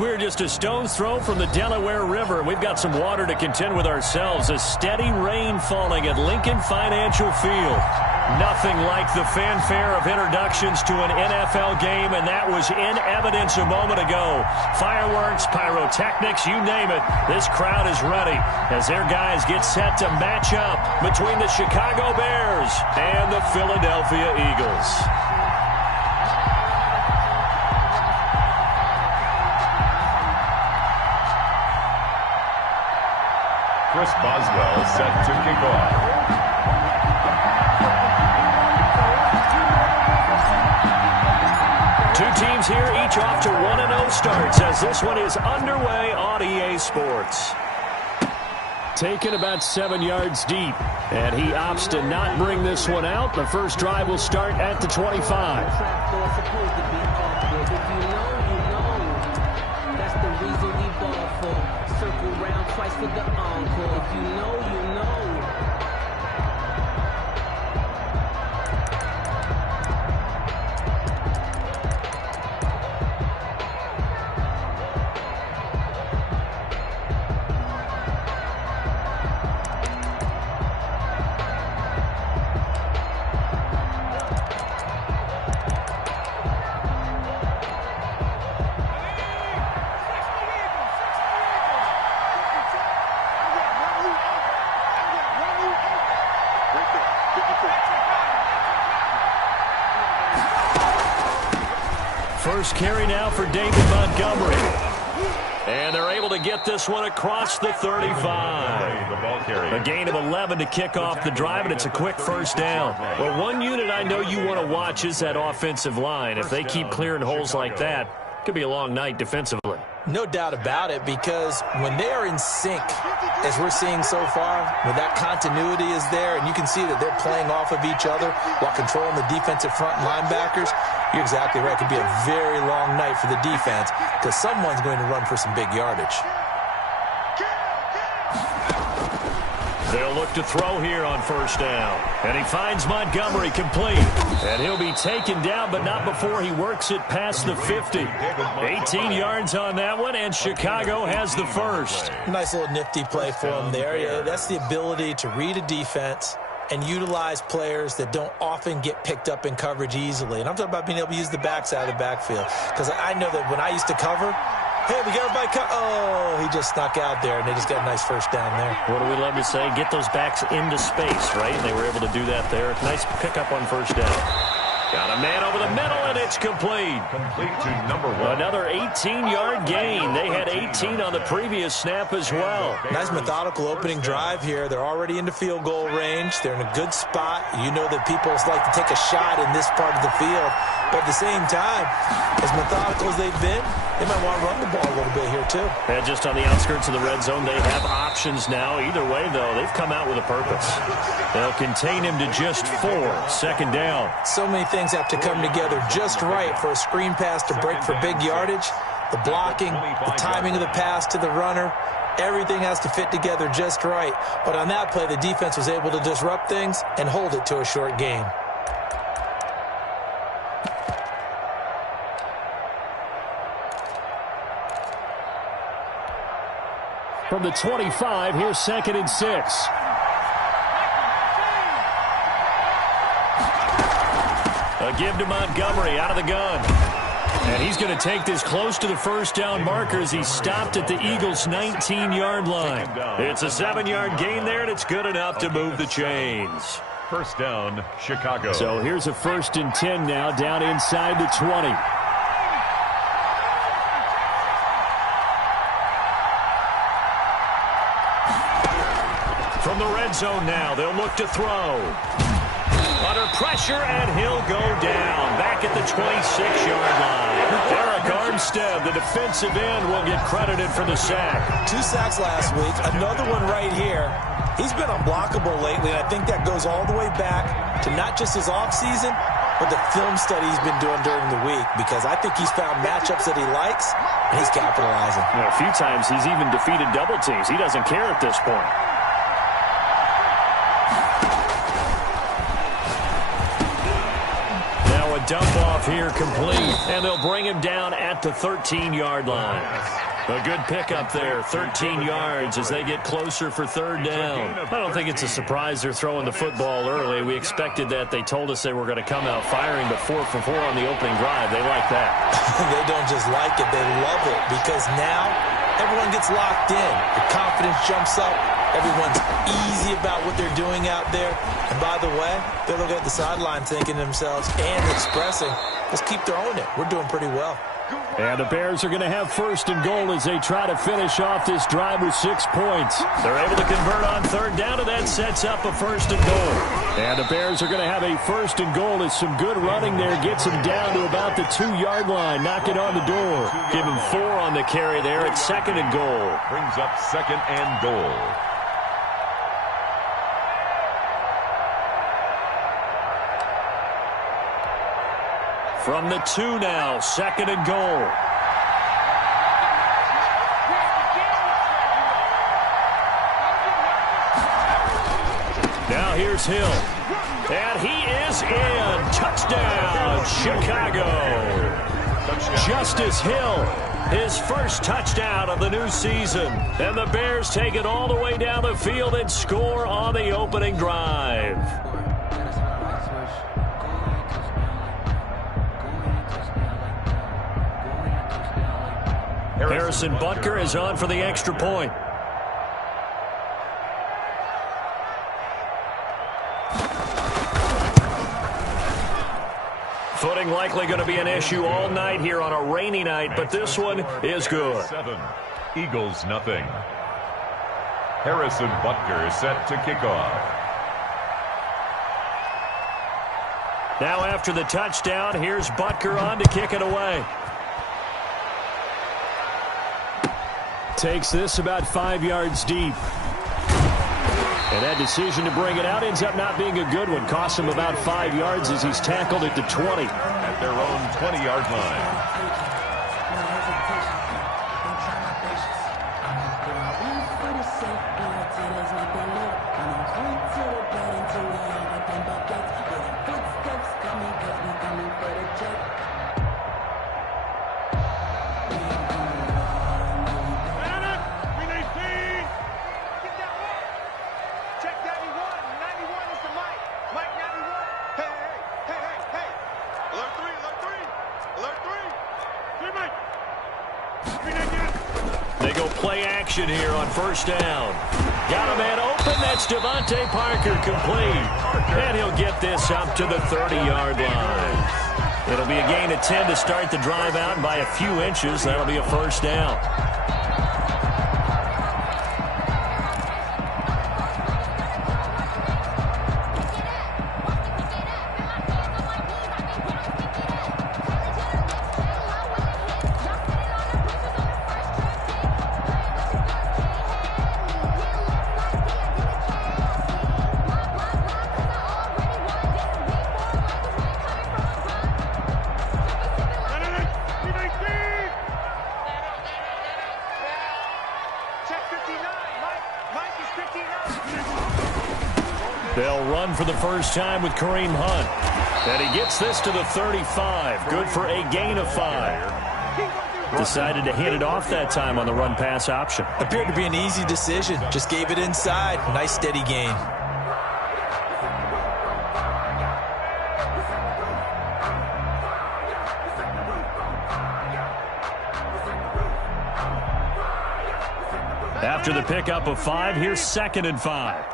We're just a stone's throw from the Delaware River. We've got some water to contend with ourselves. A steady rain falling at Lincoln Financial Field. Nothing like the fanfare of introductions to an NFL game, and that was in evidence a moment ago. Fireworks, pyrotechnics, you name it. This crowd is ready as their guys get set to match up between the Chicago Bears and the Philadelphia Eagles. Chris Boswell set to kick off. Two teams here, each off to 1-0 starts as this one is underway on EA Sports. Taken about 7 yards deep, and he opts to not bring this one out. The first drive will start at the 25. For the encore, if you know, you know. First carry now for David Montgomery. And they're able to get this one across the 35. A gain of 11 to kick off the drive, and it's a quick first down. Well, one unit I know you want to watch is that offensive line. If they keep clearing holes like that, it could be a long night defensively. No doubt about it, because when they are in sync, as we're seeing so far, when that continuity is there, and you can see that they're playing off of each other while controlling the defensive front linebackers, you're exactly right. It could be a very long night for the defense because someone's going to run for some big yardage. They'll look to throw here on first down. And he finds Montgomery complete. And he'll be taken down, but not before he works it past the 50. 18 yards on that one, and Chicago has the first. Nice little nifty play for him there. Yeah, that's the ability to read a defense and utilize players that don't often get picked up in coverage easily. And I'm talking about being able to use the backside of the backfield. Because I know that when I used to cover, hey, we got everybody oh, he just snuck out there, and they just got a nice first down there. What do we love to say? Get those backs into space, right? And they were able to do that there. Nice pickup on first down. Got a man over the middle, and it's complete. Complete to number 1. Another 18-yard gain. They had 18 on the previous snap as well. Nice methodical opening drive here. They're already into field goal range. They're in a good spot. You know that people like to take a shot in this part of the field. But at the same time, as methodical as they've been, they might want to run the ball a little bit here too. And just on the outskirts of the red zone, they have options now. Either way, though, they've come out with a purpose. They'll contain him to just 4. Second down. So many things have to come together just right for a screen pass to break for big yardage. The blocking, the timing of the pass to the runner, everything has to fit together just right. But on that play, the defense was able to disrupt things and hold it to a short gain. From the 25, here's 2nd and 6. A give to Montgomery out of the gun. And he's going to take this close to the first down marker as he stopped at the Eagles' 19-yard line. It's a 7-yard gain there, and it's good enough to move the chains. First down, Chicago. So here's a 1st and 10 now, down inside the 20. From the red zone now, they'll look to throw. Under pressure, and he'll go down. Back at the 26-yard line. Eric Armstead, the defensive end, will get credited for the sack. 2 sacks last week. Another one right here. He's been unblockable lately, and I think that goes all the way back to not just his offseason, but the film study he's been doing during the week, because I think he's found matchups that he likes, and he's capitalizing. A few times he's even defeated double teams. He doesn't care at this point. Dump off Handoff here complete, and they'll bring him down at the 13-yard line. A good pickup there, 13 yards as they get closer for third down. I don't think it's a surprise they're throwing the football early. We expected that. They told us they were going to come out firing, but 4 for 4 on the opening drive. They like that. They don't just like it, they love it, because now everyone gets locked in. The confidence jumps up. Everyone's easy about what they're doing out there. And by the way, they're looking at the sideline thinking to themselves and expressing, let's keep throwing it. We're doing pretty well. And the Bears are going to have first and goal as they try to finish off this drive with 6 points. They're able to convert on third down, and that sets up a first and goal. And the Bears are going to have a first and goal as some good running there gets them down to about the 2-yard line. Knock it on the door. Give him 4 on the carry there at second and goal. Brings up second and goal. From the 2 now, second and goal. Now here's Hill. And he is in. Touchdown, Chicago. Justice Hill, his first touchdown of the new season. And the Bears take it all the way down the field and score on the opening drive. Harrison Butker is on for the extra point. Footing likely going to be an issue all night here on a rainy night, but this one is good. 7, Eagles nothing. Harrison Butker set to kick off. Now after the touchdown, here's Butker on to kick it away. Takes this about 5 yards deep. And that decision to bring it out ends up not being a good one. Costs him about 5 yards as he's tackled at the 20. At their own 20-yard line. Here on first down. Got a man open. That's Devontae Parker complete. And he'll get this up to the 30-yard line. It'll be a gain of 10 to start the drive out, and by a few inches, that'll be a first down. They'll run for the first time with Kareem Hunt. And he gets this to the 35. Good for a gain of 5. Decided to hand it off that time on the run-pass option. Appeared to be an easy decision. Just gave it inside. Nice steady gain. After the pickup of 5, here's second and 5.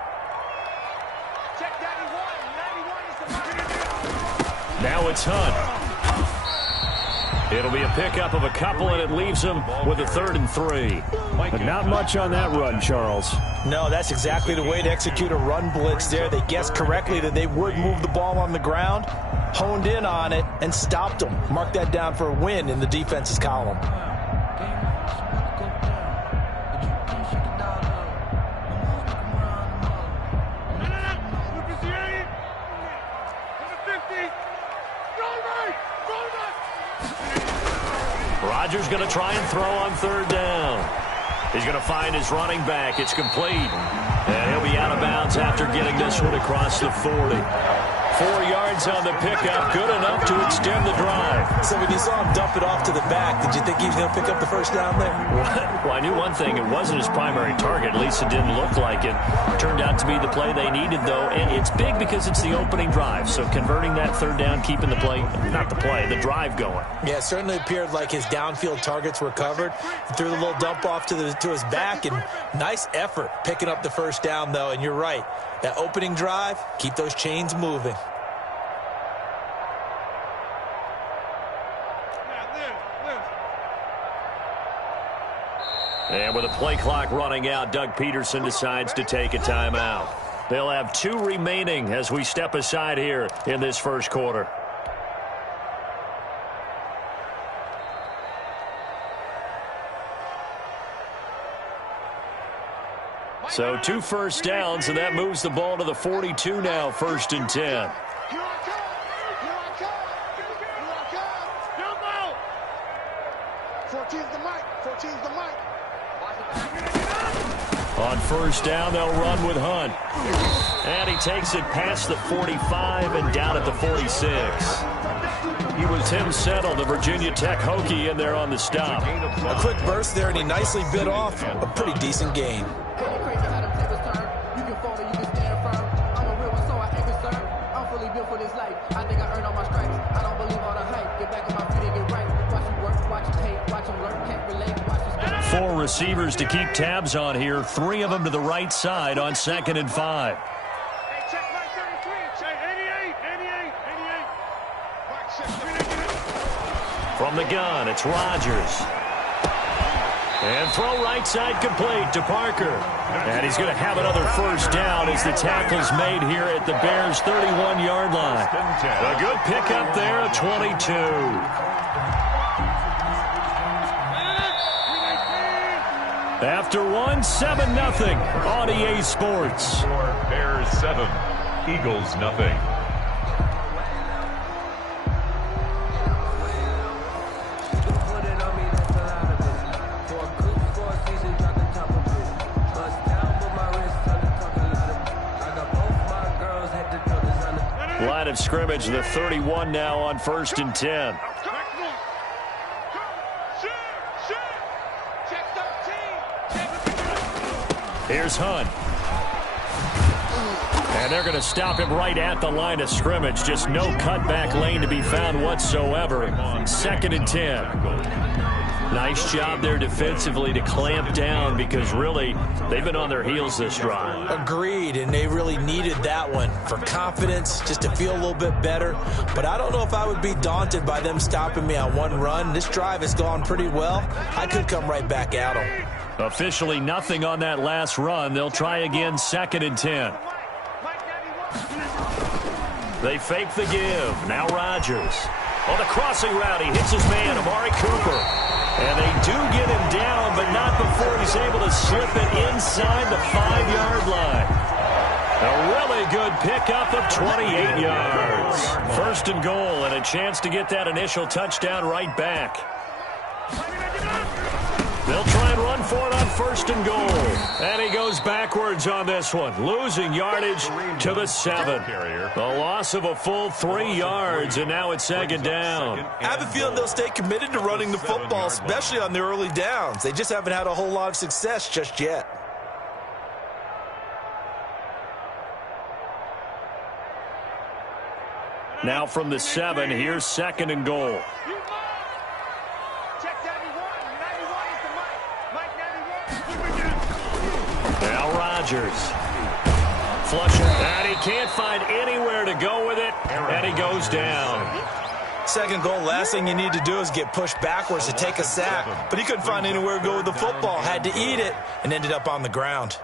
Now it's Hunt. It'll be a pickup of a couple, and it leaves him with a 3rd and 3. But not much on that run, Charles. No, that's exactly the way to execute a run blitz there. They guessed correctly that they would move the ball on the ground, honed in on it, and stopped them. Mark that down for a win in the defense's column. Rodgers going to try and throw on third down. He's going to find his running back. It's complete. And he'll be out of bounds after getting this one across the 40. 4 yards on the pickup, good enough to extend the drive. So when you saw him dump it off to the back, did you think he was going to pick up the first down there? Well, I knew one thing. It wasn't his primary target. At least it didn't look like it. Turned out to be the play they needed, though. And it's big because it's the opening drive. So converting that third down, keeping the play, not the play, the drive going. Yeah, it certainly appeared like his downfield targets were covered. He threw the little dump off to his back, and nice effort picking up the first down, though. And you're right. That opening drive, keep those chains moving. And with a play clock running out, Doug Peterson decides to take a timeout. They'll have 2 remaining as we step aside here in this first quarter. So 2 first downs, and that moves the ball to the 42 now, 1st and 10. On first down, they'll run with Hunt. And he takes it past the 45 and down at the 46. He was Tim Settle, the Virginia Tech Hokie, in there on the stop. A quick burst there, and he nicely bit off a pretty decent gain. Four receivers to keep tabs on here. 3 of them to the right side on 2nd and 5. From the gun, it's Rodgers. And throw right side complete to Parker. And he's going to have another first down as the tackle's made here at the Bears' 31-yard line. A good pickup there at 22. After 1, 7-0 on EA Sports. Bears 7, Eagles nothing. Line of scrimmage, the 31 now on 1st and 10. Here's Hunt. And they're going to stop him right at the line of scrimmage. Just no cutback lane to be found whatsoever. 2nd and 10. Nice job there defensively to clamp down because really they've been on their heels this drive. Agreed, and they really needed that one for confidence, just to feel a little bit better. But I don't know if I would be daunted by them stopping me on one run. This drive has gone pretty well. I could come right back at them. Officially nothing on that last run. They'll try again 2nd and 10. They fake the give. Now Rodgers. On the crossing route, he hits his man, Amari Cooper. And they do get him down, but not before he's able to slip it inside the 5-yard line. A really good pickup of 28 yards. 1st and goal, and a chance to get that initial touchdown right back. They'll try and run for it on 1st and goal. And he goes backwards on this one, losing yardage to the 7. A loss of a full 3 yards, and now it's 2nd down. I have a feeling they'll stay committed to running the football, especially on the early downs. They just haven't had a whole lot of success just yet. Now from the 7, here's 2nd and goal. Now Rodgers. Flush it. And he can't find anywhere to go with it. And he goes down. 2nd goal, last thing you need to do is get pushed backwards to take a sack. But he couldn't find anywhere to go with the football. Had to eat it and ended up on the ground.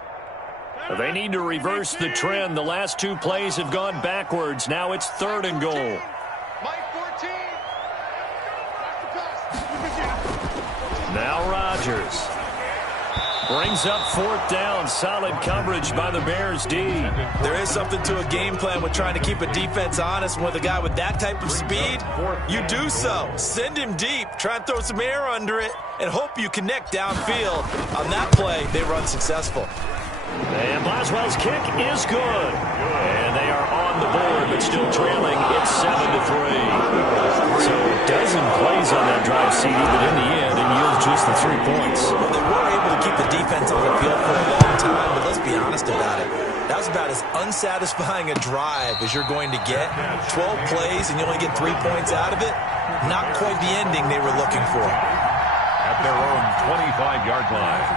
They need to reverse the trend. The last 2 plays have gone backwards. Now it's 3rd and goal. Now Rodgers. Brings up 4th down. Solid coverage by the Bears D. There is something to a game plan with trying to keep a defense honest. With a guy with that type of speed, you do so. Send him deep. Try and throw some air under it and hope you connect downfield. On that play, they run successful. And Boswell's kick is good. And they are on the board but still trailing. It's 7-3. So a dozen plays on that drive, CD, but in the end, it yields just the 3 points. Well, they were able to keep the defense on the field for a long time, but let's be honest about it. That was about as unsatisfying a drive as you're going to get. 12 plays and you only get 3 points out of it. Not quite the ending they were looking for. At their own 25-yard line.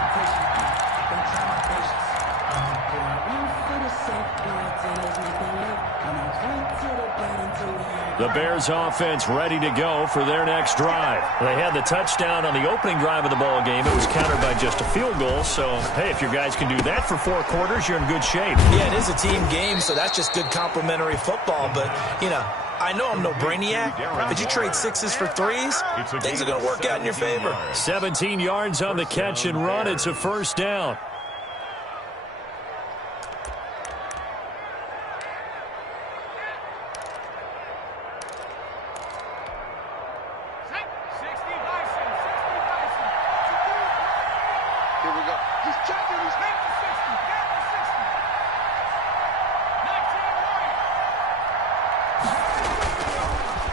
The Bears offense ready to go for their next drive. They had the touchdown on the opening drive of the ball game. It was countered by just a field goal. So, hey, if your guys can do that for 4 quarters, you're in good shape. Yeah, it is a team game, so that's just good complimentary football. But, you know, I know I'm no brainiac, but you trade 6s for 3s, things are going to work out in your favor. 17 yards on the catch and run. It's a first down.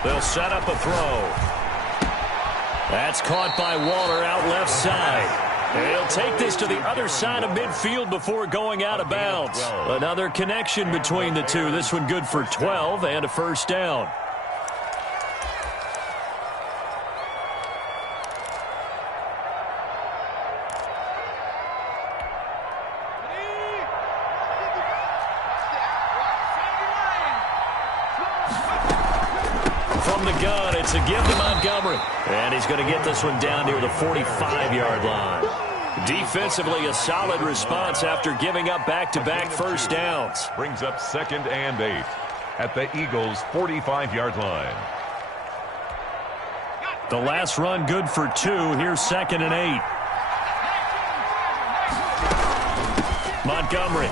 They'll set up a throw. That's caught by Waller out left side. He'll take this to the other side of midfield before going out of bounds. Another connection between the two. This one good for 12 and a first down. From the gun, it's a give to Montgomery. And he's going to get this one down near the 45-yard line. Defensively, a solid response after giving up back-to-back first downs. Brings up 2nd and 8 at the Eagles' 45-yard line. The last run good for 2. Here's 2nd and 8. Montgomery.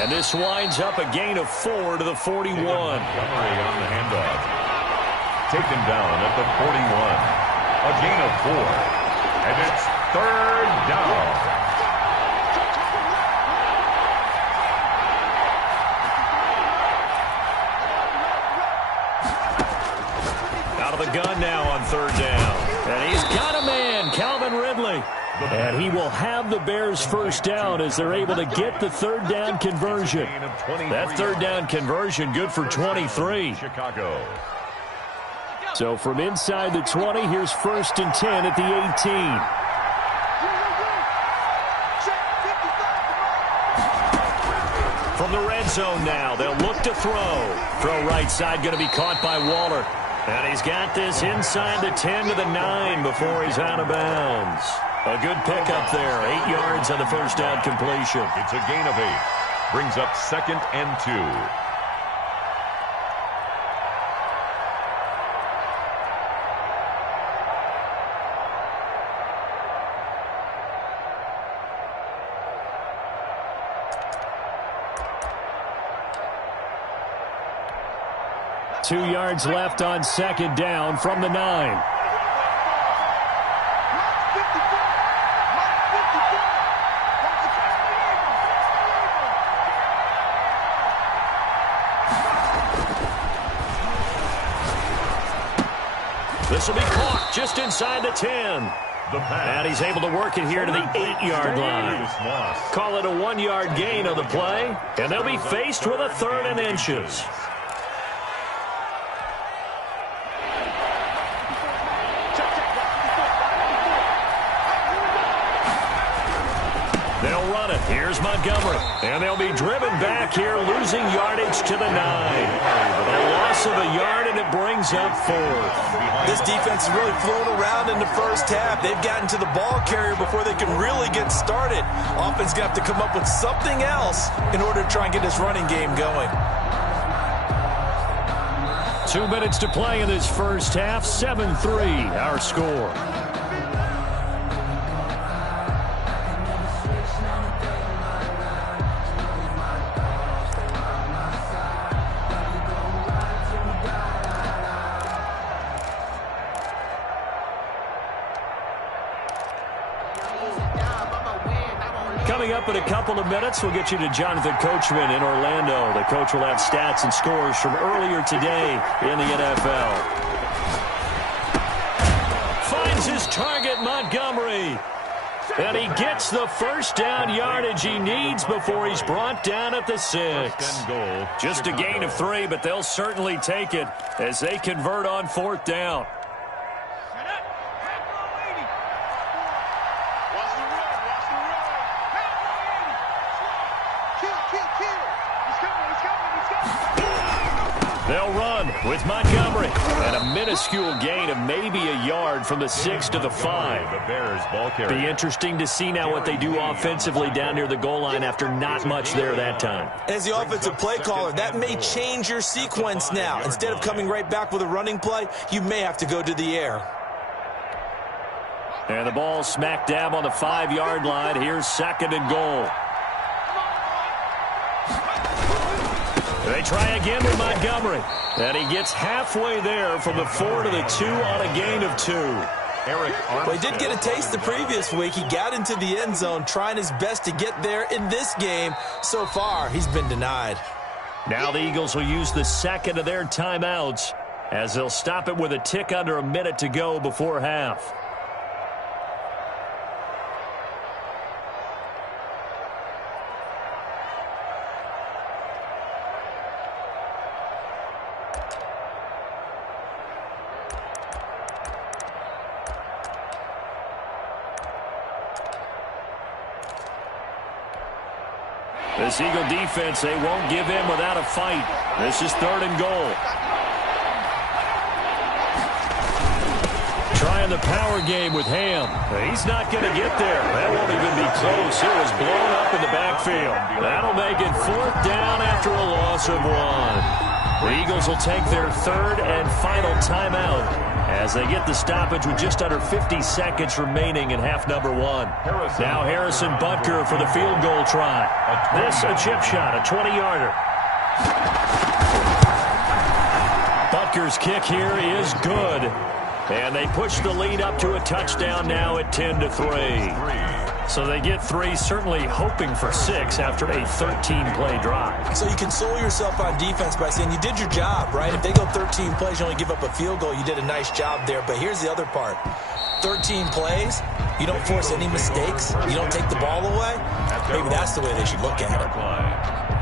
And this winds up a gain of 4 to the 41. Montgomery on the handoff. Taken down at the 41. A gain of 4. And it's 3rd down. Out of the gun now on 3rd down. And he's got a man, Calvin Ridley. And he will have the Bears first down as they're able to get the 3rd down conversion. That 3rd down conversion good for 23. Chicago. So from inside the 20, here's 1st and 10 at the 18. From the red zone now, they'll look to throw. Throw right side going to be caught by Waller. And he's got this inside the 10 to the 9 before he's out of bounds. A good pickup there. 8 yards on the first down completion. It's a gain of 8. Brings up 2nd and 2. Two yards left on 2nd down from the 9. This will be caught just inside the 10. And he's able to work it here to the 8-yard line. Call it a 1-yard gain on the play. And they'll be faced with a 3rd and inches. They'll run it. Here's Montgomery. And they'll be driven back here, losing yardage to the 9. A loss of a yard, and it brings up 4th. This defense is really flown around in the first half. They've gotten to the ball carrier before they can really get started. Offense going to have to come up with something else in order to try and get this running game going. 2 minutes to play in this first half. 7-3, our score. Coming up in a couple of minutes, we'll get you to Jonathan Coachman in Orlando. The coach will have stats and scores from earlier today in the NFL. Finds his target, Montgomery. And he gets the first down yardage he needs before he's brought down at the 6. Just a gain of 3, but they'll certainly take it as they convert on 4th down. They'll run with Montgomery. And a minuscule gain of maybe a yard from the 6 to the 5. The Bears ball carrier. Be interesting to see now what they do offensively down near the goal line after not much there that time. As the offensive play caller, that may change your sequence now. Instead of coming right back with a running play, you may have to go to the air. And the ball smack dab on the 5-yard line. Here's 2nd and goal. They try again with Montgomery. And he gets halfway there from the 4 to the 2 on a gain of 2. Well, he did get a taste the previous week. He got into the end zone trying his best to get there in this game. So far, he's been denied. Now the Eagles will use the second of their timeouts as they'll stop it with a tick under a minute to go before half. This Eagle defense, they won't give in without a fight. This is 3rd and goal. Trying the power game with Ham. He's not going to get there. That won't even be close. It was blown up in the backfield. That'll make it 4th down after a loss of 1. The Eagles will take their 3rd and final timeout as they get the stoppage with just under 50 seconds remaining in half number 1. Now Harrison Butker for the field goal try. This a chip shot, a 20-yarder. Butker's kick here is good. And they push the lead up to a touchdown now at 10-3. So they get 3, certainly hoping for 6 after a 13-play drive. So you console yourself on defense by saying you did your job, right? If they go 13 plays, you only give up a field goal, you did a nice job there. But here's the other part. 13 plays, you don't force any mistakes, you don't take the ball away. Maybe that's the way they should look at it.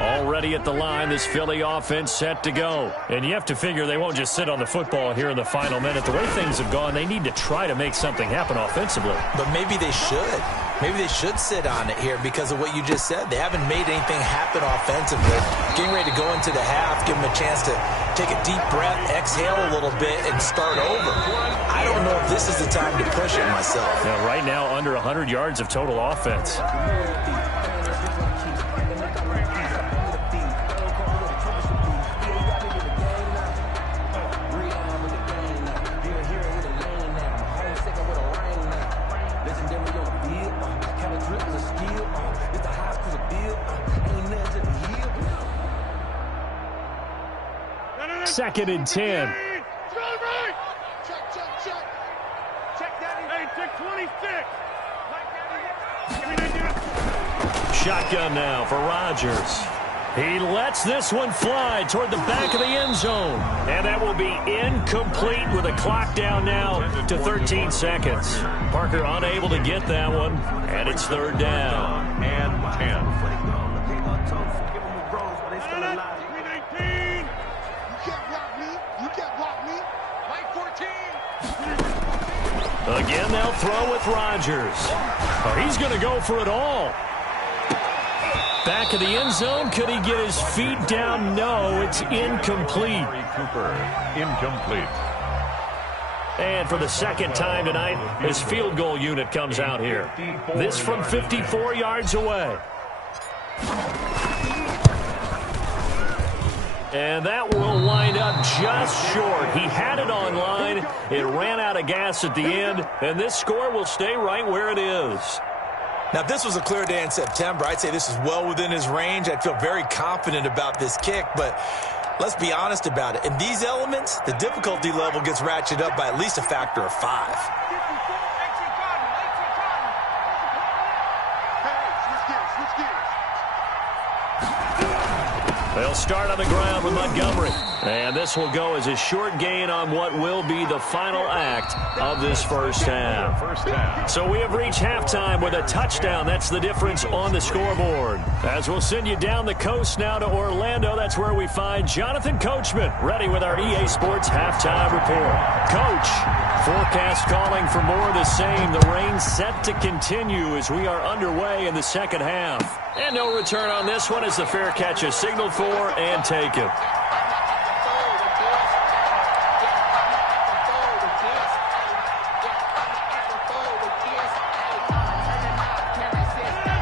Already at the line, this Philly offense set to go. And you have to figure they won't just sit on the football here in the final minute. The way things have gone, they need to try to make something happen offensively. But maybe they should. Maybe they should sit on it here because of what you just said. They haven't made anything happen offensively. Getting ready to go into the half, give them a chance to take a deep breath, exhale a little bit, and start over. I don't know if this is the time to push it myself. Now, right now, under 100 yards of total offense. Second and 10. Shotgun now for Rodgers. He lets this one fly toward the back of the end zone. And that will be incomplete with a clock down now to 13 seconds. Parker unable to get that one. And it's 3rd down. And 10. Again, they'll throw with Rodgers. Oh, he's going to go for it all. Back of the end zone. Could he get his feet down? No, it's incomplete. Cooper, incomplete. And for the second time tonight, his field goal unit comes out here. This from 54 yards away. And that will wind up just short. He had it on line. It ran out of gas at the end, and this score will stay right where it is. Now, if this was a clear day in September, I'd say this is well within his range. I'd feel very confident about this kick, but let's be honest about it. In these elements, the difficulty level gets ratcheted up by at least a factor of 5. They'll start on the ground with Montgomery. And this will go as a short gain on what will be the final act of this first half. So we have reached halftime with a touchdown. That's the difference on the scoreboard. As we'll send you down the coast now to Orlando, that's where we find Jonathan Coachman, ready with our EA Sports halftime report. Coach, forecast calling for more of the same. The rain set to continue as we are underway in the second half. And no return on this one as the fair catch is signaled for and taken.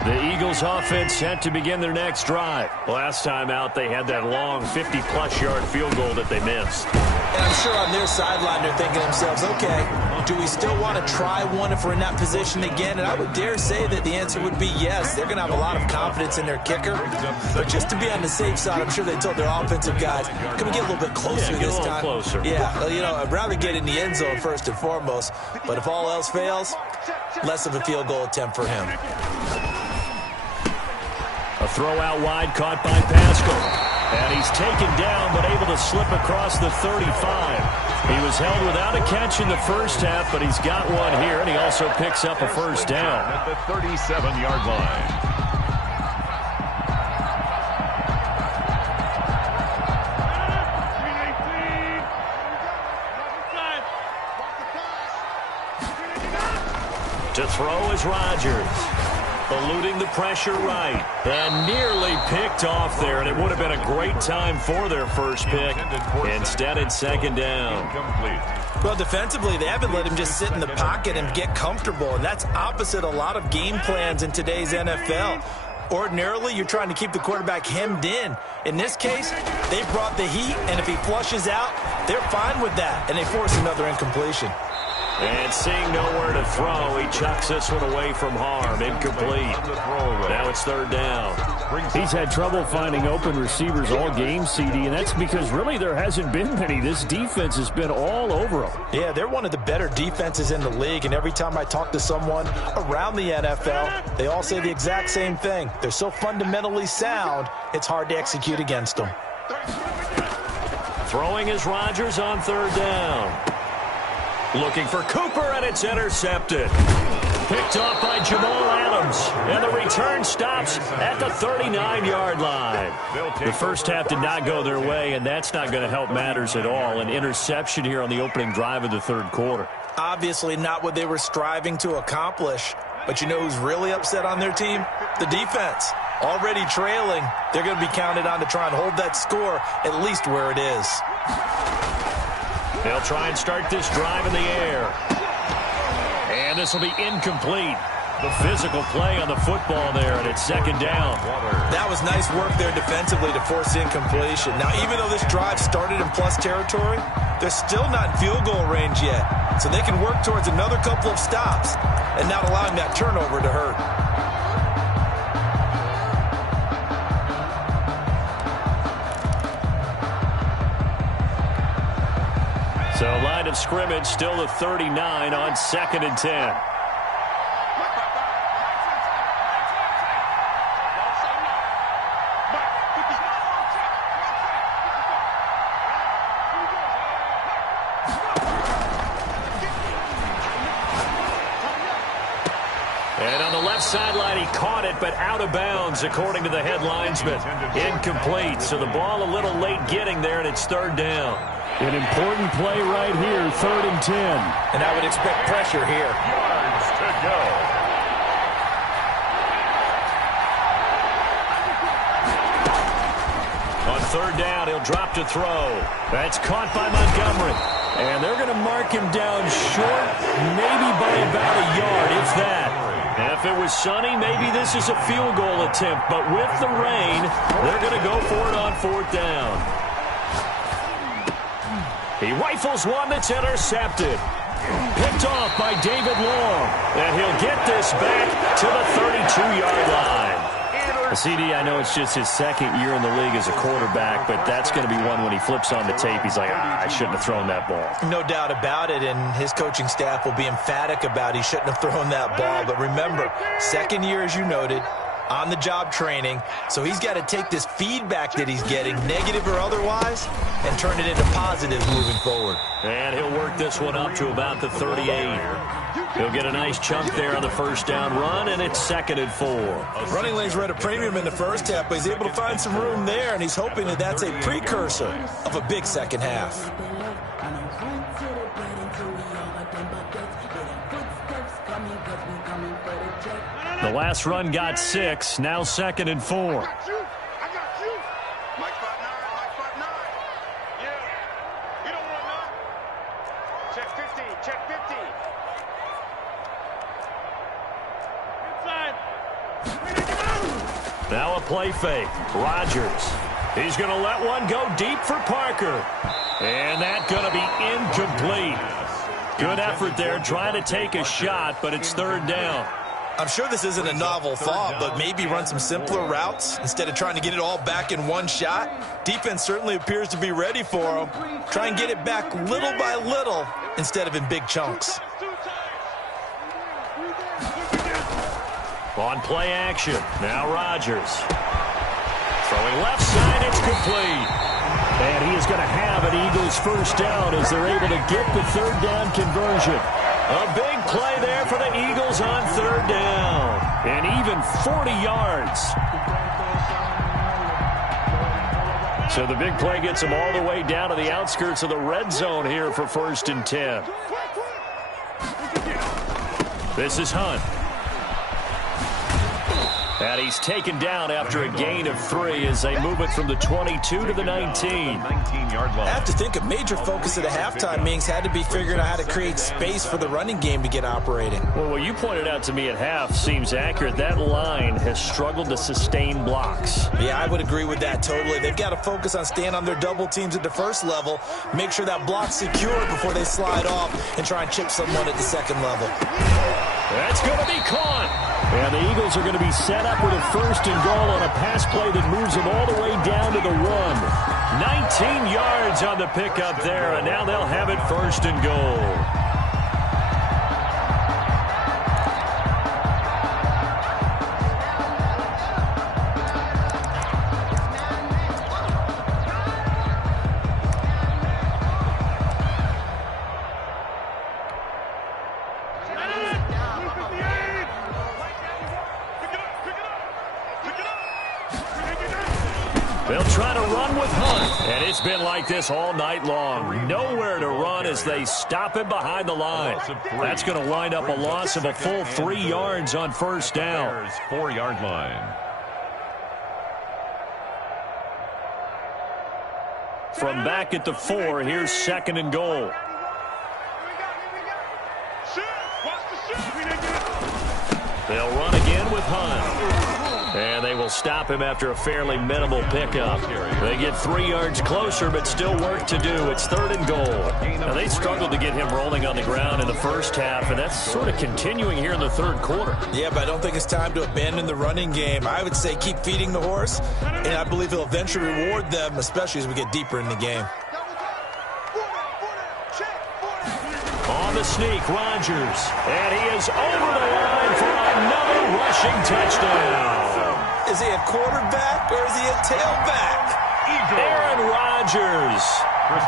The Eagles offense set to begin their next drive. Last time out, they had that long 50-plus yard field goal that they missed. And I'm sure on their sideline they're thinking to themselves, okay, do we still want to try one if we're in that position again? And I would dare say that the answer would be yes. They're going to have a lot of confidence in their kicker. But just to be on the safe side, I'm sure they told their offensive guys, can we get a little bit closer this time? Closer. Yeah, you know, I'd rather get in the end zone first and foremost. But if all else fails, less of a field goal attempt for him. A throw out wide caught by Pascal. And he's taken down but able to slip across the 35. He was held without a catch in the first half, but he's got one here, and he also picks up a first down. At the 37-yard line. To throw is Rodgers. Eluding the pressure right. And nearly picked off there, and it would have been a great time for their first pick. Instead, it's second down. Well, defensively, they haven't let him just sit in the pocket and get comfortable, and that's opposite a lot of game plans in today's NFL. Ordinarily, you're trying to keep the quarterback hemmed in. In this case, they brought the heat, and if he flushes out, they're fine with that, and they force another incompletion. And seeing nowhere to throw, he chucks this one away from harm. Incomplete. Now it's third down. He's had trouble finding open receivers all game, CD, and that's because really there hasn't been many. This defense has been all over them. Yeah, they're one of the better defenses in the league, and every time I talk to someone around the NFL, they all say the exact same thing. They're so fundamentally sound, it's hard to execute against them. Throwing is Rodgers on third down. Looking for Cooper, and it's intercepted. Picked off by Jamal Adams, and the return stops at the 39-yard line. The first half did not go their way, and that's not going to help matters at all. An interception here on the opening drive of the third quarter. Obviously not what they were striving to accomplish, but you know who's really upset on their team? The defense. Already trailing, they're going to be counted on to try and hold that score at least where it is. They'll try and start this drive in the air. And this will be incomplete. The physical play on the football there, and it's second down. That was nice work there defensively to force incompletion. Now, even though this drive started in plus territory, they're still not in field goal range yet. So they can work towards another couple of stops and not allowing that turnover to hurt. So line of scrimmage still the 39 on 2nd and 10. And on the left sideline, he caught it, but out of bounds, according to the head linesman. Incomplete, so the ball a little late getting there, and it's third down. An important play right here, 3rd and 10. And I would expect pressure here. Yards to go. On third down, he'll drop to throw. That's caught by Montgomery. And they're going to mark him down short, maybe by about a yard, if that. And if it was sunny, maybe this is a field goal attempt. But with the rain, they're going to go for it on 4th down. He rifles one that's intercepted. picked off by David Long. And he'll get this back to the 32-yard line. CD, I know it's just his second year in the league as a quarterback, but that's going to be one when he flips on the tape, he's like, I shouldn't have thrown that ball. No doubt about it, and his coaching staff will be emphatic about he shouldn't have thrown that ball. But remember, second year, as you noted, on-the-job training, so he's got to take this feedback that he's getting, negative or otherwise, and turn it into positives moving forward. And he'll work this one up to about the 38. He'll get a nice chunk there on the first down run, and it's 2nd and 4. Running lanes were at a premium in the first half, but he's able to find some room there, and he's hoping that that's a precursor of a big second half. The last run got 6, now 2nd and 4. I got you. Mike 5'9", Mike 5'9". Yeah. You don't want none. Check 50, check 50. Inside. Now a play fake. Rodgers. He's going to let one go deep for Parker. And that's going to be incomplete. Good effort there, trying to take a shot, but it's 3rd down. I'm sure this isn't a novel thought, but maybe run some simpler routes instead of trying to get it all back in one shot. Defense certainly appears to be ready for him. Try and get it back little by little instead of in big chunks. On play action, now Rodgers. Throwing left side, it's complete. And he is going to have an Eagles first down as they're able to get the 3rd down conversion. A big play there for the Eagles on 3rd down. And even 40 yards. So the big play gets them all the way down to the outskirts of the red zone here for 1st and 10. This is Hunt. And he's taken down after a gain of 3 as they move it from the 22 to the 19. 19-yard line. I have to think a major focus of the halftime meetings had to be figuring out how to create space for the running game to get operating. Well, what you pointed out to me at half seems accurate. That line has struggled to sustain blocks. Yeah, I would agree with that totally. They've got to focus on staying on their double teams at the first level, make sure that block's secure before they slide off and try and chip someone at the second level. That's going to be caught. And the Eagles are going to be set up with a 1st and goal on a pass play that moves them all the way down to the 1. 19 yards on the pickup there, and now they'll have it 1st and goal. They'll try to run with Hunt, and it's been like this all night long. Nowhere to run as they stop him behind the line. That's going to wind up a loss of a full 3 yards on 1st down. 4-yard line. From back at the 4, here's 2nd and goal. They'll run again with Hunt. And they will stop him after a fairly minimal pickup. They get 3 yards closer, but still work to do. It's 3rd and goal. Now, they struggled to get him rolling on the ground in the first half, and that's sort of continuing here in the 3rd quarter. Yeah, but I don't think it's time to abandon the running game. I would say keep feeding the horse, and I believe he'll eventually reward them, especially as we get deeper in the game. On the sneak, Rodgers. And he is over the line for another rushing touchdown. Is he a quarterback or is he a tailback? Aaron Rodgers,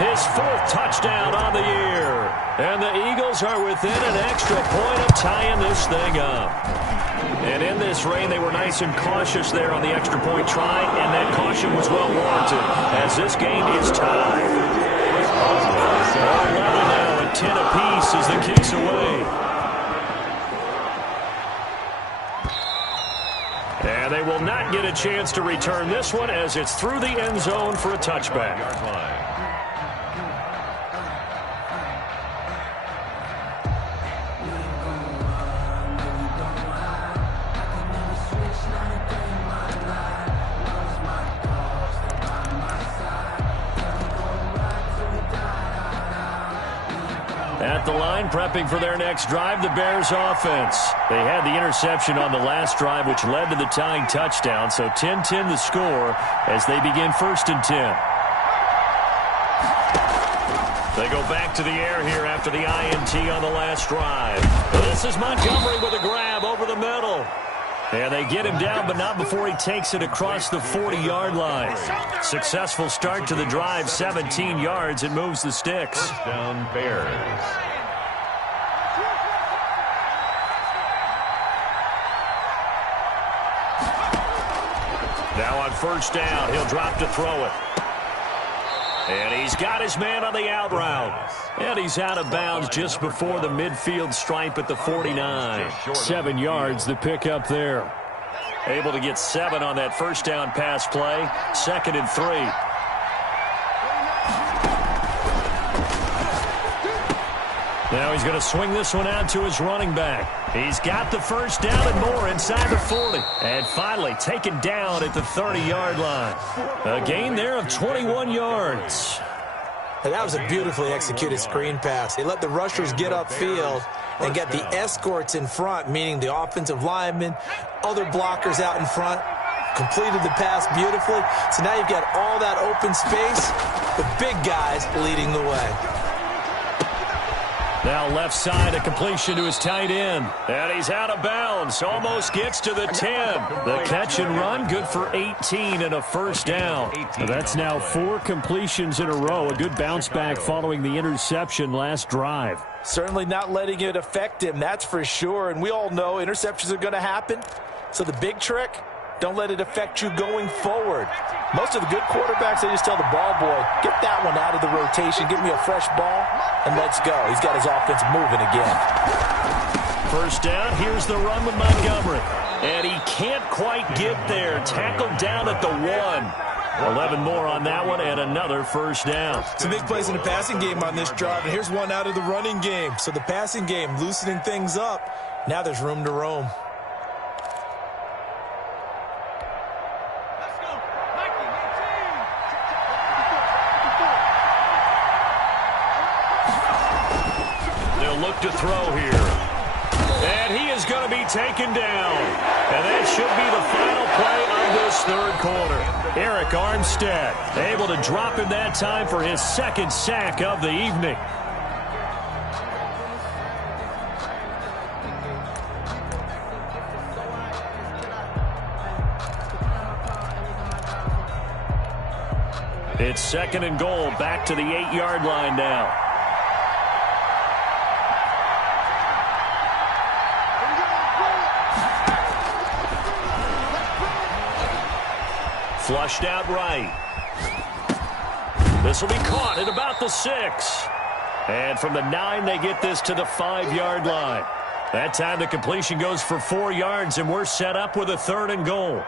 his 4th touchdown on the year. And the Eagles are within an extra point of tying this thing up. And in this rain, they were nice and cautious there on the extra point try, and that caution was well warranted as this game is tied. 11 now at 10 apiece as the kick's away. And they will not get a chance to return this one as it's through the end zone for a touchback. At the line, prepping for their next drive, the Bears offense. They had the interception on the last drive, which led to the tying touchdown. So 10-10 the score as they begin 1st and 10. They go back to the air here after the INT on the last drive. This is Montgomery with a grab over the middle. And they get him down, but not before he takes it across the 40-yard line. Successful start to the drive, 17 yards, and moves the sticks. First down, Bears. Now on 1st down, he'll drop to throw it. And he's got his man on the out route. And he's out of bounds just before the midfield stripe at the 49. 7 yards the pick up there. Able to get 7 on that 1st down pass play. 2nd and 3. Now he's going to swing this one out to his running back. He's got the 1st down and more inside the 40. And finally taken down at the 30-yard line. A gain there of 21 yards. And that was a beautifully executed screen pass. They let the rushers get upfield and get the escorts in front, meaning the offensive linemen, other blockers out in front. Completed the pass beautifully. So now you've got all that open space, the big guys leading the way. Now left side, a completion to his tight end. And he's out of bounds. Almost gets to the 10. The catch and run, good for 18 and a 1st down. That's now 4 completions in a row. A good bounce back following the interception last drive. Certainly not letting it affect him, that's for sure. And we all know interceptions are going to happen. So the big trick, don't let it affect you going forward. Most of the good quarterbacks, they just tell the ball boy, get that one out of the rotation, give me a fresh ball, and let's go. He's got his offense moving again. 1st down, here's the run with Montgomery. And he can't quite get there. Tackled down at the 1. 11 more on that one, and another 1st down. Some big plays in the passing game on this drive, and here's one out of the running game. So the passing game loosening things up. Now there's room to roam. Look to throw here. And he is going to be taken down. And that should be the final play of this 3rd quarter. Eric Armstead able to drop him that time for his 2nd sack of the evening. It's 2nd and goal, back to the 8-yard line now. Flushed out right. This will be caught at about the 6. And from the 9, they get this to the 5-yard line. That time the completion goes for 4 yards, and we're set up with a 3rd and goal.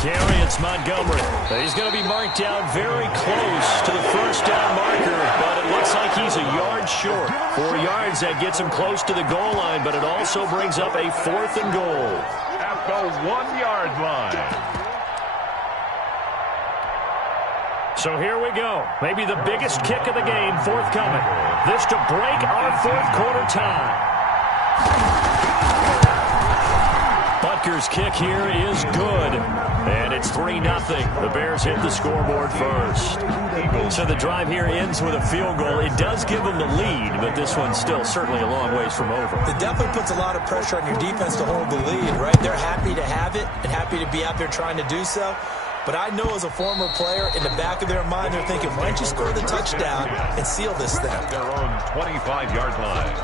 Carry, it's Montgomery. He's going to be marked down very close to the 1st down marker, but it looks like he's a yard short. 4 yards, that gets him close to the goal line, but it also brings up a 4th and goal. At the 1-yard line. So here we go. Maybe the biggest kick of the game forthcoming. This to break our 4th quarter tie. Butker's kick here is good. And it's 3-0. The Bears hit the scoreboard first. So the drive here ends with a field goal. It does give them the lead, but this one's still certainly a long ways from over. It definitely puts a lot of pressure on your defense to hold the lead, right? They're happy to have it and happy to be out there trying to do so. But I know as a former player, in the back of their mind, they're thinking, why don't you score the touchdown and seal this thing? Their own 25-yard line.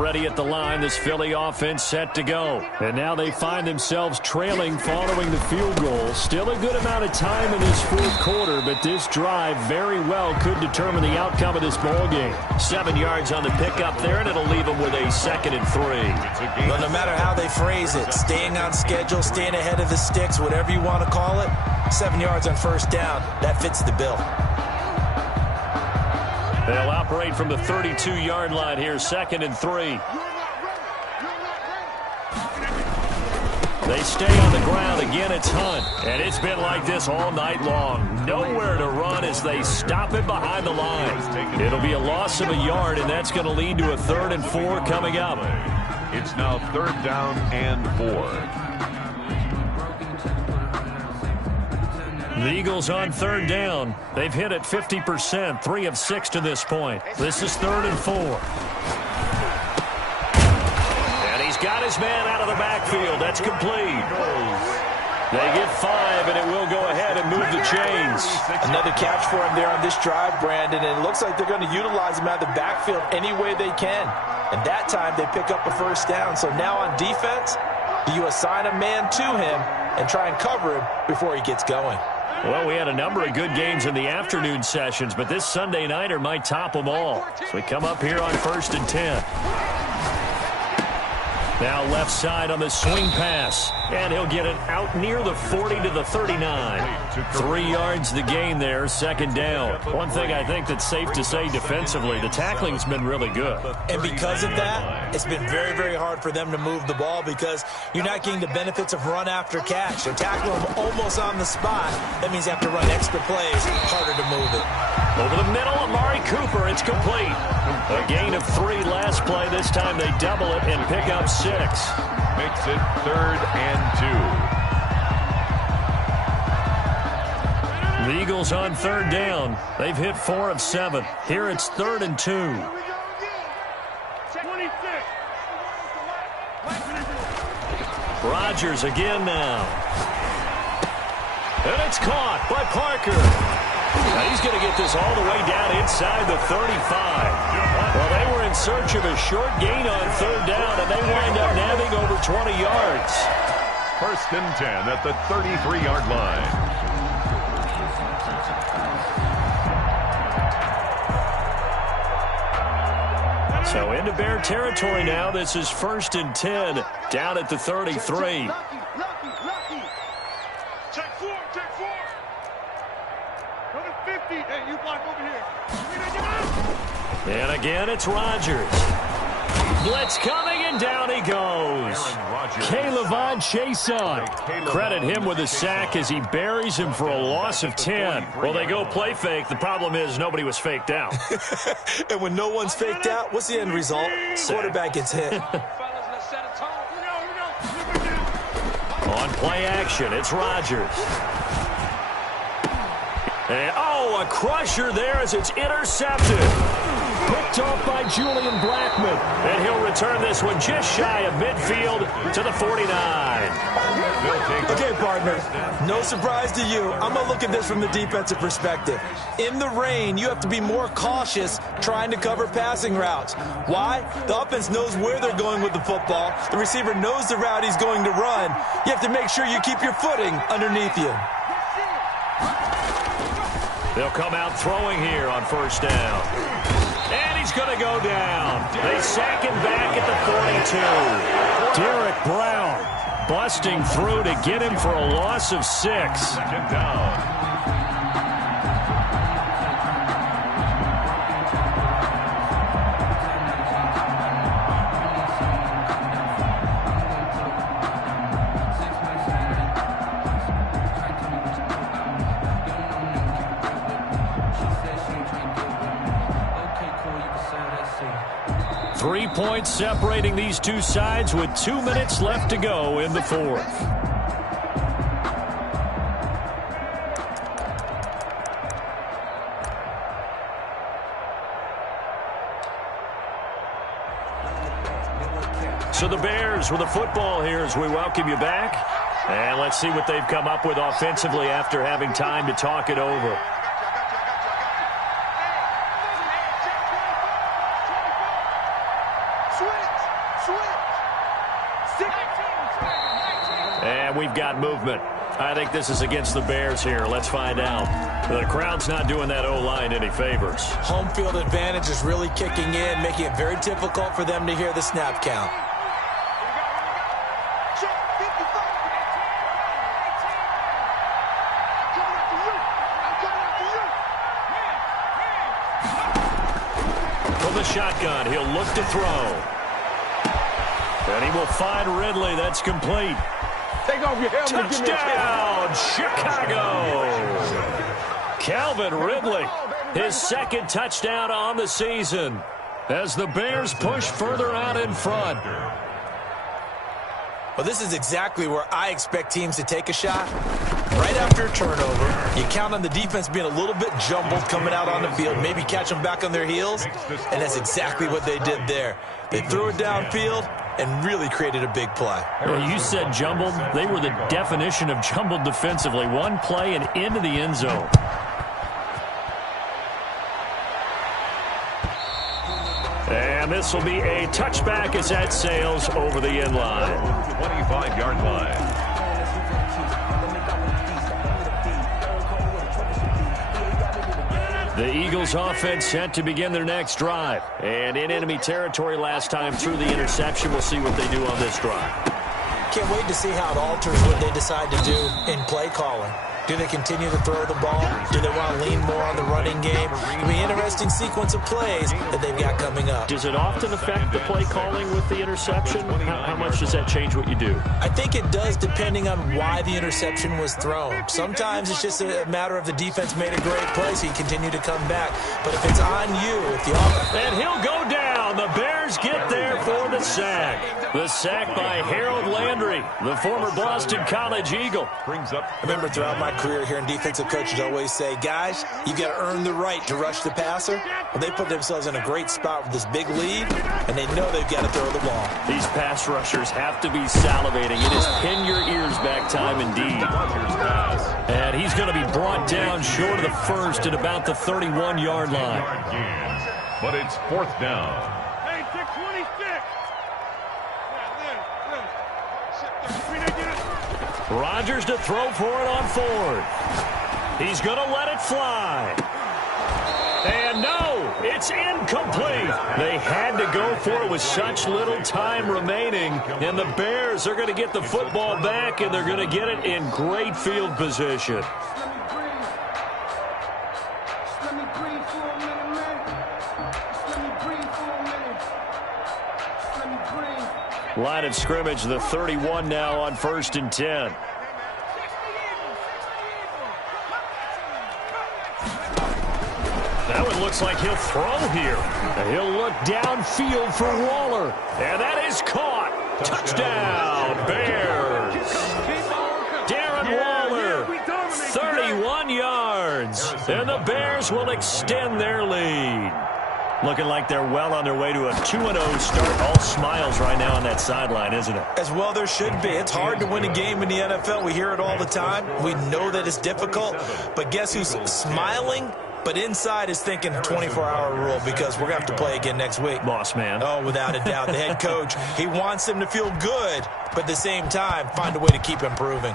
Already at the line, this Philly offense set to go. And now they find themselves trailing following the field goal. Still a good amount of time in this fourth quarter, but this drive very well could determine the outcome of this ball game. 7 yards on the pickup there, and it'll leave them with a 2nd and 3. Well, no matter how they phrase it, staying on schedule, staying ahead of the sticks, whatever you want to call it, 7 yards on first down, that fits the bill. They'll operate from the 32-yard line here, 2nd and 3. They stay on the ground. Again, it's Hunt. And it's been like this all night long. Nowhere to run as they stop it behind the line. It'll be a loss of a yard, and that's going to lead to a 3rd and 4 coming up. It's now 3rd down and 4. The Eagles on 3rd down. They've hit it 50%, 3 of 6 to this point. This is 3rd and 4. And he's got his man out of the backfield. That's complete. They get 5, and it will go ahead and move the chains. Another catch for him there on this drive, Brandon, and it looks like they're going to utilize him out of the backfield any way they can. And that time they pick up a 1st down. So now on defense, do you assign a man to him and try and cover him before he gets going? Well, we had a number of good games in the afternoon sessions, but this Sunday nighter might top them all. So we come up here on 1st and 10. Now left side on the swing pass. And he'll get it out near the 40 to the 39. 3 yards the gain there, 2nd down. One thing I think that's safe to say defensively, the tackling's been really good. And because of that, it's been very, very hard for them to move the ball because you're not getting the benefits of run after catch. They're tackling them almost on the spot. That means you have to run extra plays, harder to move it. Over the middle, Amari Cooper, it's complete. A gain of 3 last play. This time they double it and pick up 6. Makes it 3rd and 2. The Eagles on 3rd down. They've hit 4 of 7. Here it's 3rd and 2. Rodgers again now. And it's caught by Parker. Now he's going to get this all the way down inside the 35. Well, they were in search of a short gain on 3rd down, and they wind up nabbing over 20 yards. 1st and 10 at the 33-yard line. So into Bear territory now. This is 1st and 10 down at the 33. Check 4. Number 50. Hey, you block over here. And again, it's Rodgers. Blitz coming, and down he goes. K'Lavon Chaisson. Credit him with a sack as he buries him for a loss of 10. Well, they go play fake. The problem is nobody was faked out. And when no one's faked out, what's the end result? Quarterback gets hit. On play action, it's Rodgers. And, a crusher there as it's intercepted. Picked off by Julian Blackmon. And he'll return this one just shy of midfield to the 49. Okay, partner, no surprise to you. I'm going to look at this from the defensive perspective. In the rain, you have to be more cautious trying to cover passing routes. Why? The offense knows where they're going with the football. The receiver knows the route he's going to run. You have to make sure you keep your footing underneath you. They'll come out throwing here on 1st down. And he's going to go down. They sack him back at the 42. Derek Brown busting through to get him for a loss of 6. 2nd down. 3 points separating these two sides with 2 minutes left to go in the 4th. So the Bears with the football here as we welcome you back. And let's see what they've come up with offensively after having time to talk it over. Switch. we've got movement. I think this is against the Bears here. Let's find out. The crowd's not doing that O-line any favors. Home field advantage is really kicking in, making it very difficult for them to hear the snap count. From the shotgun, he'll look to throw. And he will find Ridley. That's complete. Take off your helmet. Touchdown, Chicago. Calvin Ridley, his second touchdown on the season as the Bears push further out in front. Well, this is exactly where I expect teams to take a shot. Right after a turnover, you count on the defense being a little bit jumbled coming out on the field, maybe catch them back on their heels, and that's exactly what they did there. They threw it downfield and really created a big play. Well, you said jumbled. They were the definition of jumbled defensively. One play and into the end zone. And this will be a touchback as that sails over the end line. 25-yard line. The Eagles offense set to begin their next drive. And in enemy territory last time through the interception. We'll see what they do on this drive. Can't wait to see how it alters what they decide to do in play calling. Do they continue to throw the ball? Do they want to lean more on the running game? It'll be an interesting sequence of plays that they've got coming up. Does it often affect the play calling with the interception? How much does that change what you do? I think it does depending on why the interception was thrown. Sometimes it's just a matter of the defense made a great play, so you continue to come back. But if it's on you, if the offense... And he'll go down. The Bears get there for the sack. The sack by Harold Landry, the former Boston College Eagle. Brings up. I remember throughout my career here in defensive coaches always say, guys, you got to earn the right to rush the passer. Well, they put themselves in a great spot with this big lead, and they know they've got to throw the ball. These pass rushers have to be salivating. It is pin your ears back time indeed. And he's going to be brought down short of the first at about the 31-yard line. But it's fourth down. Hey, 626. Rodgers to throw for it on fourth. He's going to let it fly. And no, it's incomplete. They had to go for it with such little time remaining. And the Bears are going to get the football back, and they're going to get it in great field position. Line of scrimmage, the 31 now on 1st and 10. That one looks like he'll throw here. He'll look downfield for Waller. And that is caught. Touchdown, Bears. Darren Waller, 31 yards. And the Bears will extend their lead. Looking like they're well on their way to a 2-0 start. All smiles right now on that sideline, isn't it? As well there should be. It's hard to win a game in the NFL. We hear it all the time. We know that it's difficult. But guess who's smiling? But inside is thinking 24-hour rule because we're going to have to play again next week. Boss man. Oh, without a doubt. The head coach, he wants them to feel good, but at the same time, find a way to keep improving.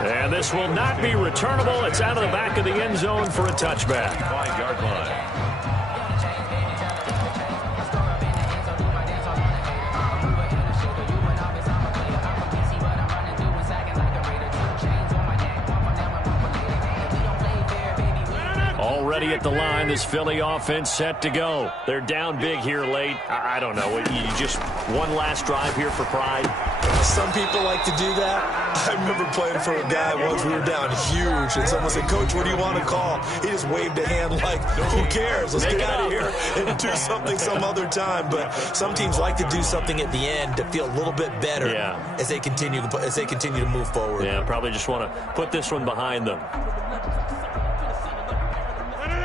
And this will not be returnable. It's out of the back of the end zone for a touchback. 5-yard line. Already at the line, this Philly offense set to go. They're down big here late. I don't know. You just one last drive here for pride. Some people like to do that. I remember playing for a guy once. We were down huge, and someone said, Coach, what do you want to call? He just waved a hand like, who cares? Let's get out of here and do something some other time. But some teams like to do something at the end to feel a little bit better as they continue to move forward. Yeah, probably just want to put this one behind them.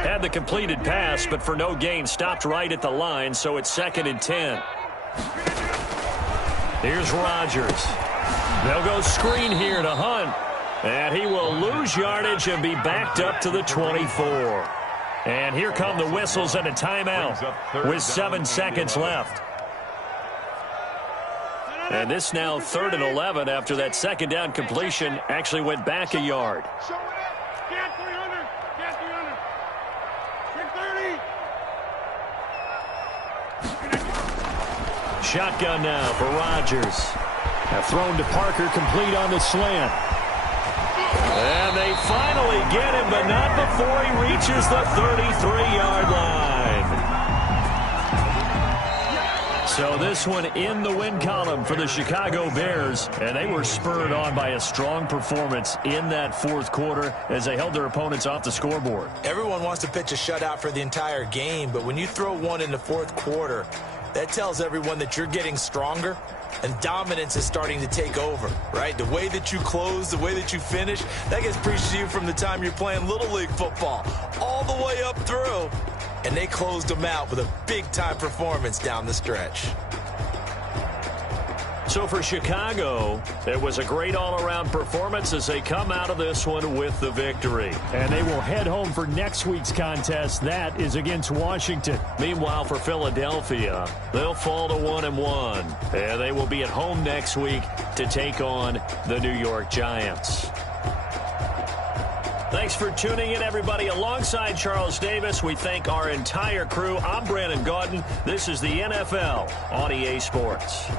Had the completed pass, but for no gain, stopped right at the line, so it's 2nd and 10. Here's Rodgers. They'll go screen here to Hunt. And he will lose yardage and be backed up to the 24. And here come the whistles and a timeout with 7 seconds left. And this now 3rd and 11 after that second down completion actually went back a yard. Show it up. Get 300. Get 300. Shotgun now for Rodgers. Thrown to Parker, complete on the slant. And they finally get him, but not before he reaches the 33-yard line. So this one in the win column for the Chicago Bears, and they were spurred on by a strong performance in that fourth quarter as they held their opponents off the scoreboard. Everyone wants to pitch a shutout for the entire game, but when you throw one in the fourth quarter, that tells everyone that you're getting stronger and dominance is starting to take over, right? The way that you close, the way that you finish, that gets preached to you from the time you're playing Little League football all the way up through. And they closed them out with a big-time performance down the stretch. So for Chicago, it was a great all-around performance as they come out of this one with the victory. And they will head home for next week's contest. That is against Washington. Meanwhile, for Philadelphia, they'll fall to 1-1. And they will be at home next week to take on the New York Giants. Thanks for tuning in, everybody. Alongside Charles Davis, we thank our entire crew. I'm Brandon Gaudin. This is the NFL on EA Sports.